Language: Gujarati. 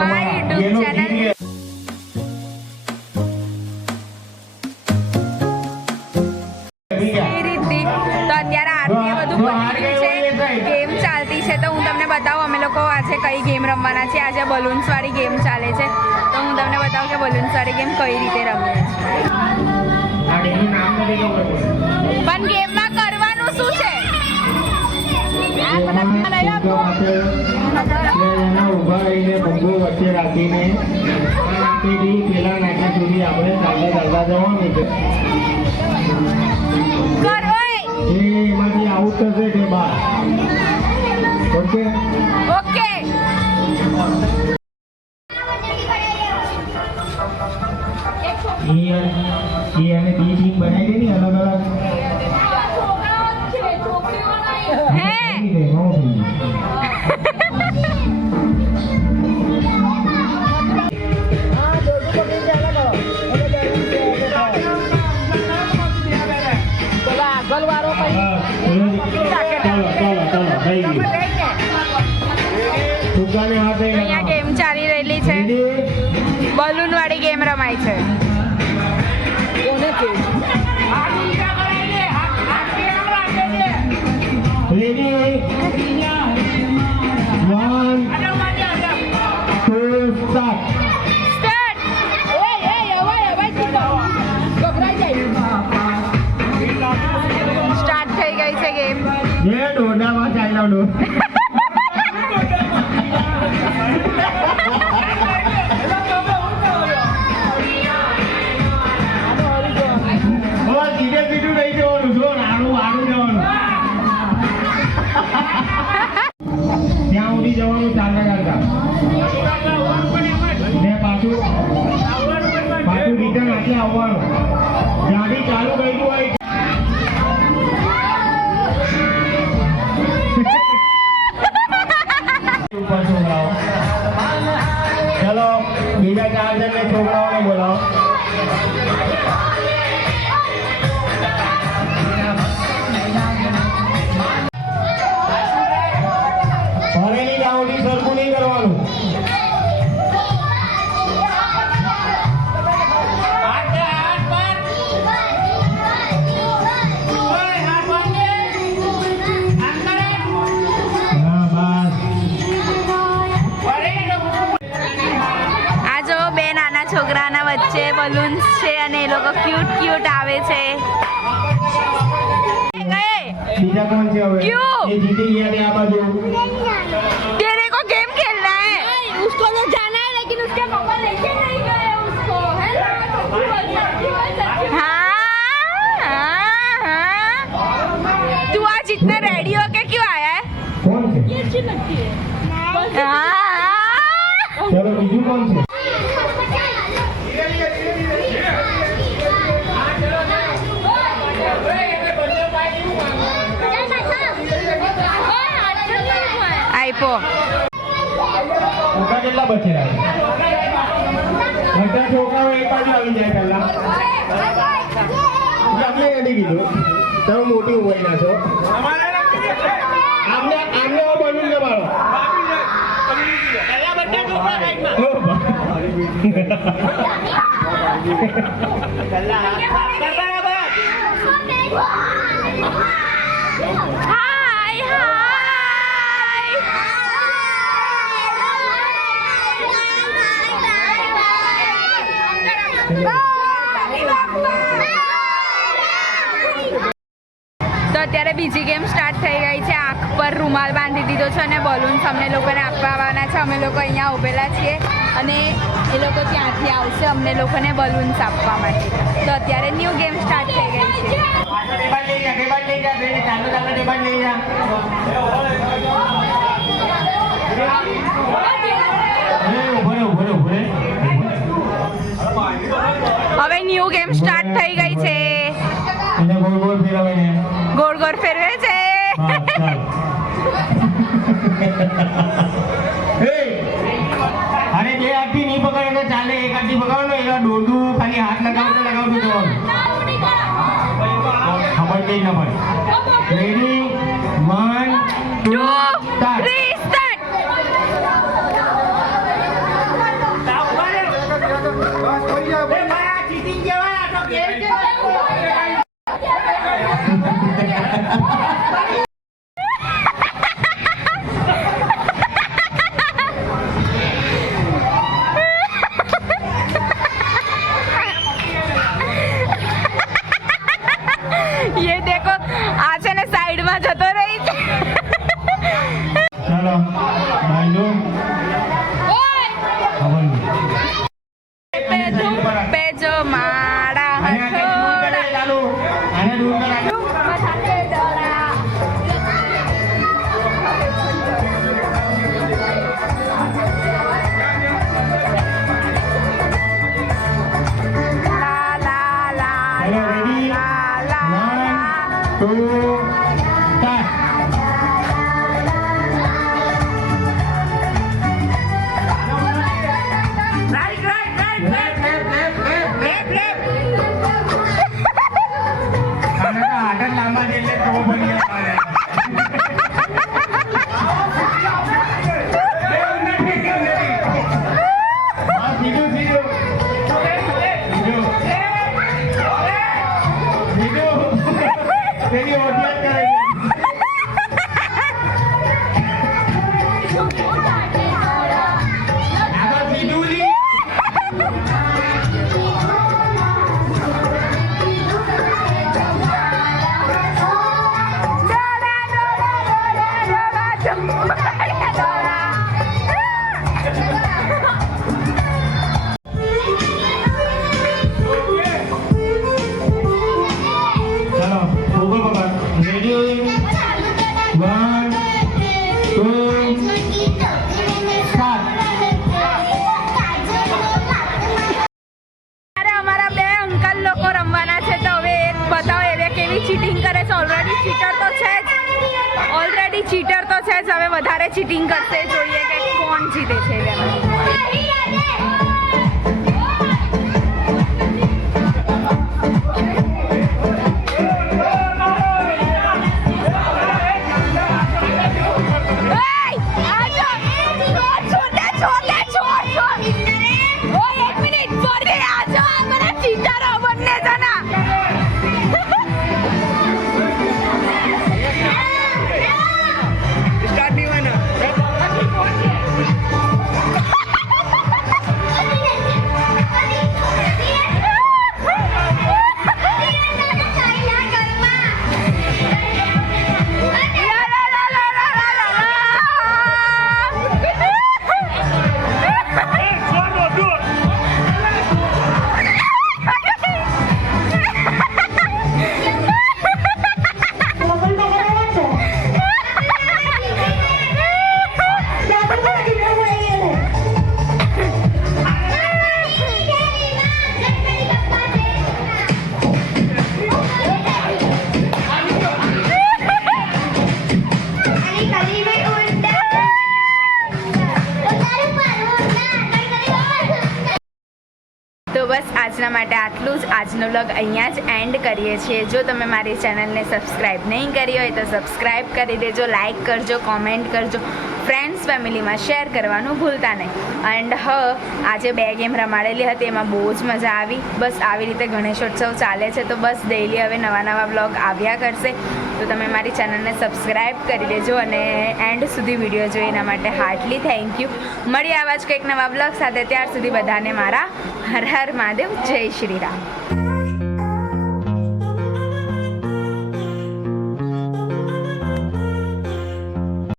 My YouTube channel. એ રીતથી તો અત્યારે આરતી બધું પતી ગયું છે. ગેમ ચાલતી છે. તો હું તમને બતાવું અમે લોકો આજે કઈ ગેમ રમવાના છે આજે બલૂન્સ વાળી ગેમ ચાલે છે. તો હું તમને બતાવું કે બલૂન્સ વાળી ગેમ કઈ રીતે રમીએ છીએ. પણ ગેમમાં ઊભા રહીને બંગો વચ્ચે રાખીને નાકેથી પેલા સુધી આપણે જવાનું એમાંથી આવું થશે હે ગઈ, ચલો ચલો થઈ હાથે જવાનું ત્યાં સુધી જવાનું ચાલ્યા કરતા ને પાછું પાછું રિટર્ન આટલે આવવાનું. જ્યાંથી ચાલુ કર્યું હોય ઉપર છોકરાઓ ચલો બીજા ચાર જણને છોકરાઓને બોલાવો. છે અને એ લોકો ક્યુટ ક્યુટ આવે છે ગયે બીજા કોણ છે હવે ક્યું? એ જીતી ગયા ને આ બાજુ तेरे को गेम खेलना है उसको तो जाना है लेकिन उसके पापा लेके नहीं गए उसको है ना सच्ची बोल सच्ची बोल सच्ची बोल। हाँ हाँ हाँ तू आज इतना रेडी होके क्यों आया है કોણ છે ये अच्छी लगती है हाँ ચલો બીજું કોણ છે છોકરા કેટલા બચેલા છે બધા છોકરાઓ એક બાજુ આવી જાય પહેલા. આપણે એની કીધું તમે મોટી ઉંમરના છો. આમને આમને બની બનવું ને મારો હાય તો અત્યારે બીજી ગેમ સ્ટાર્ટ થઈ ગઈ છે. આંખ પર રૂમાલ બાંધી દીધો છે અને બલૂન્સ અમને લોકોને આપવાના છે. અમે લોકો અહીંયા ઉભેલા છીએ અને એ લોકો ત્યાંથી આવશે અમને લોકોને બલૂન્સ આપવા માટે. તો અત્યારે ન્યૂ ગેમ સ્ટાર્ટ થઈ ગઈ છે. હવે ન્યૂ ગેમ સ્ટાર્ટ થઈ ગઈ છે એને ગોળ ગોળ ફેરવે ને ગોળ ગોળ ફેરવે છે હા ચાલ એ અરે બે હાથથી નહીં પકડે તો ચાલે એક હાથથી પકડો ને એવા દોડું ખાલી હાથ લગાવતો લગાવતું જવાનું ખબર કઈ ના પડે ready one two two start three cheater તો છે જ હવે વધારે ચીટિંગ કરશે જોઈએ કે કોણ જીતે છે. તેમાં આજનો વ્લોગ અહીંયા જ એન્ડ કરીએ છીએ. જો તમે મારી ચેનલને સબસ્ક્રાઈબ નહીં કરી હોય તો સબસ્ક્રાઈબ કરી દેજો લાઈક કરજો કોમેન્ટ કરજો. ફ્રેન્ડ્સ ફેમિલીમાં શેર કરવાનું ભૂલતા નહીં. એન્ડ હ, આજે બે ગેમ રમાડેલી હતી, એમાં બહુ જ મજા આવી. બસ આવી રીતે ગણેશોત્સવ ચાલે છે, તો બસ ડેઈલી હવે નવા નવા વ્લોગ આવ્યા કરશે. તો તમે મારી ચેનલને સબસ્ક્રાઈબ કરી દેજો અને એન્ડ સુધી વીડિયો જોઈ એના માટે હાર્ટલી થેન્ક યુ મળી આવા જ કંઈક નવા બ્લોગ સાથે. ત્યાર સુધી બધાને મારા હર હર મહાદેવ. જય શ્રી રામ.